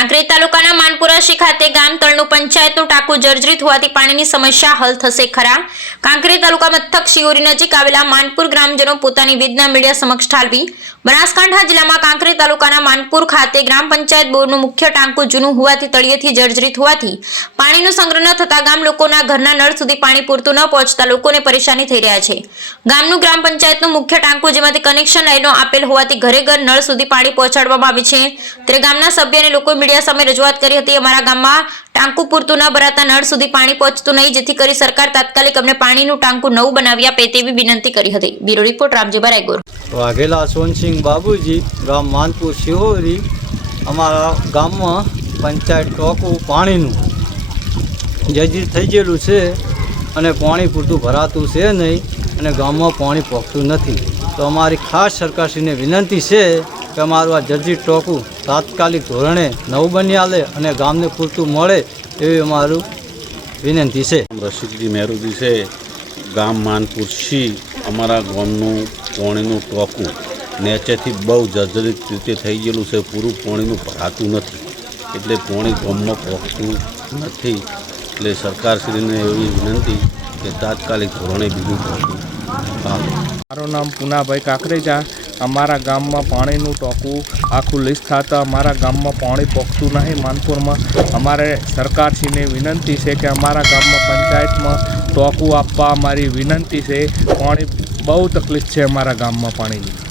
કાંકરેજ તાલુકાના માનપુરાશી ખાતે ગામ તળનું પંચાયતનું ટાંકું જર્જરિત હોવાથી પાણીની સમસ્યા હલ થશે ખરા. કાંકરેજ તાલુકા મથક શિહોરી નજીક આવેલા માનપુર ગ્રામજનો પોતાની વેદના મીડિયા સમક્ષ ઠાલવી. બનાસકાંઠા જિલ્લામાં કાંકરેજ તાલુકાના માનપુર ખાતે ગ્રામ પંચાયત બોરનું મુખ્ય ટાંકું જૂનું હોવાથી તળિયેથી જર્જરિત હોવાથી પાણીનો સંગ્રહ ન થતા ગામ લોકોના ઘરના નળ સુધી પાણી પૂરતું ન પહોંચતા લોકોને પરેશાની થઈ રહ્યા છે. ગામનું ગ્રામ પંચાયતનું મુખ્ય ટાંકું જેમાંથી કનેક્શન લાઈનો આપેલ હોવાથી ઘરે ઘર નળ સુધી પાણી પહોંચાડવામાં આવે છે. ત્યારે ગામના સભ્ય અને લોકોએ મીડિયા સામે રજૂઆત કરી હતી, અમારા ગામમાં ટાંકું પૂરતું ન ભરાતા નળ સુધી પાણી પહોંચતું નહીં, જેથી કરી સરકાર તાત્કાલિક અમને પાણીનું ટાંકું નવું બનાવી આપે તેવી વિનંતી કરી હતી. બ્યુરો રિપોર્ટ રામજીભાઈ રાયગોર વાઘેલા સોનસિંહ બાબુજી, ગામ માનપુર શિહોરી, અમારા ગામમાં પંચાયત ટોકું પાણીનું જજીર થઈ ગયેલું છે અને પાણી પૂરતું ભરાતું છે નહીં અને ગામમાં પાણી પહોંચતું નથી. તો અમારી ખાસ સરકારશ્રીને વિનંતી છે કે અમારું આ જર્જી ટોકું તાત્કાલિક ધોરણે નવું બની આલે અને ગામને પૂરતું મળે એવી અમારું વિનંતી છે. રસિકજી મહેરુજી છે. ગામ માનપુર સી અમારા ગામનું પોણીનું ટોકું નેચેથી બહુ જર્જરિત રીતે થઈ ગયેલું છે. પૂરું પોણીનું ભરાતું નથી. એટલે પોણી ગામમાં પહોંચતું નથી. એટલે સરકારશ્રીને એવી વિનંતી કે તાત્કાલિક ધોરણે બીજું ટોકું મારું નામ પુનાભાઈ કાકરેજા. અમારા ગામમાં પાણીનું ટોકું આખું લિસ્ટ થતાં અમારા ગામમાં પાણી પહોંચતું નહીં. માનપુરમાં અમારે સરકારશ્રીને વિનંતી છે કે અમારા ગામમાં પંચાયતમાં ટોકું આપવા અમારી વિનંતી છે. પાણી બહુ તકલીફ છે અમારા ગામમાં પાણીની.